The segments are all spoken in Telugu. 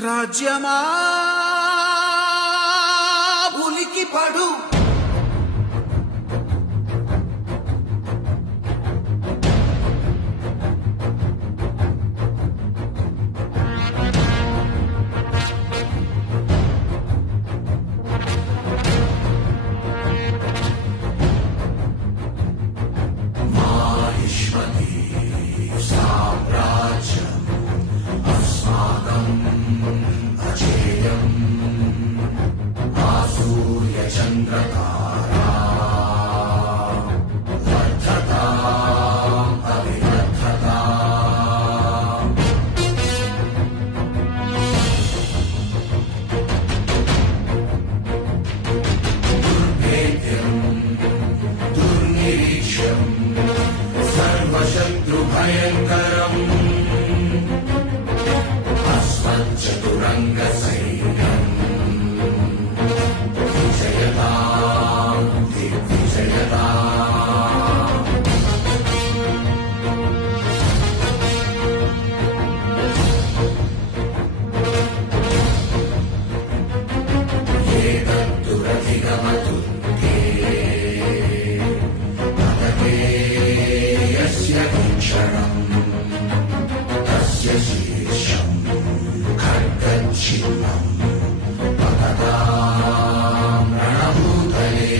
రాజ్యమా ఉలికి పడు భయంకరం అస్మచ్చతురంగ సైన్యం విజయతాం దిగ్విజయతాం ఏతద్దురధిగమతుర్గే పదకే యస్య భూషణం తస్య శీర్షం ఖడ్గచ్చిహ్నం పతతాం రణభూతలే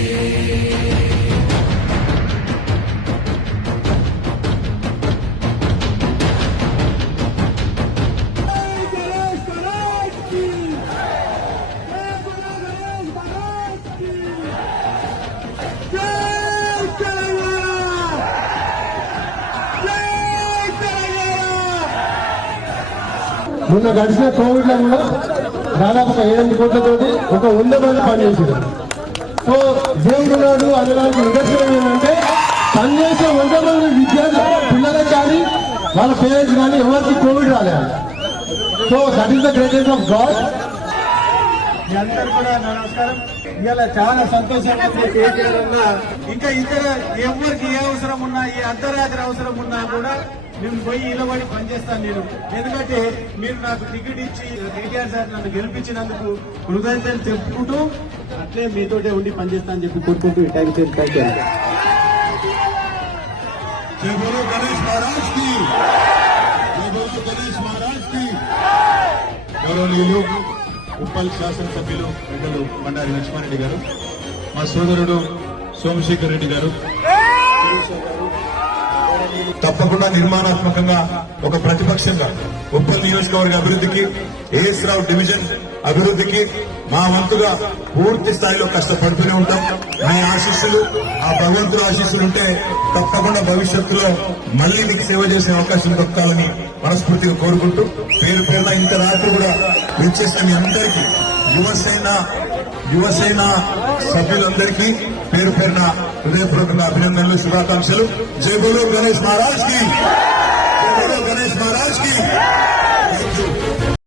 మొన్న గడిచిన కోవిడ్ లో కూడా దాదాపు 7 కోట్లతోటి ఒక 100 మంది పనిచేసారు. సో దేవుడు నాడు అనడానికి నిదర్శనం ఏంటంటే పనిచేసే 100 మంది విద్యార్థులు పిల్లలకు కానీ వాళ్ళ పేరెంట్స్ కానీ ఎవరికి కోవిడ్ రాలేదు. So that is the greatest of god. మీ అందరు కూడా నా నమస్కారం. ఇలా చాలా సంతోషంగా ఉంది. కేసీఆర్ అన్న ఇంకా ఇతర ఎవరికి ఏ అవసరం ఉన్నా, ఏ అర్ధరాత్రి అవసరం ఉన్నా కూడా నేను పోయి నిలబడి పనిచేస్తాను నేను. ఎందుకంటే మీరు నాకు టికెట్ ఇచ్చి కేటీఆర్ సార్ నన్ను గెలిపించినందుకు కృతజ్ఞతలు చెప్పుకుంటూ అట్లే మీతోటే ఉండి పనిచేస్తా అని చెప్పి కోరుకుంటూ టైం చేసి जय बोलो गणेश महाराज की, जय बोलो गणेश महाराज की. గౌరవనీయులు ఉప్పల్ శాసనసభ్యులు పెద్దలు బండారి లక్ష్మారెడ్డి గారు, మా సోదరుడు సోమశేఖర్ రెడ్డి గారు, తప్పకుండా నిర్మాణాత్మకంగా ఒక ప్రతిపక్షంగా ఉప్పల్ నియోజకవర్గ అభివృద్ధికి, ఏఎస్ రావు డివిజన్ అభివృద్ధికి మా వంతుగా పూర్తి స్థాయిలో కష్టపడుతూనే ఉంటాం. మీ ఆశీస్సులు, ఆ భగవంతుడు ఆశీస్సులు ఉంటే తప్పకుండా భవిష్యత్తులో మళ్లీ మీకు సేవ చేసే అవకాశం దొక్కాలని మనస్ఫూర్తిగా కోరుకుంటూ పేరు పేరున ఇంత రాత్రి కూడా విచ్చేసిన మీ అందరికీ యువసేన సభ్యులందరికీ పేరు పేరున హృదయపూర్వకంగా అభినందనలు, శుభాకాంక్షలు. జై బోలో గణేష్ మహారాజ్ కి, జై బోలో గణేష్ మహారాజ్ కి.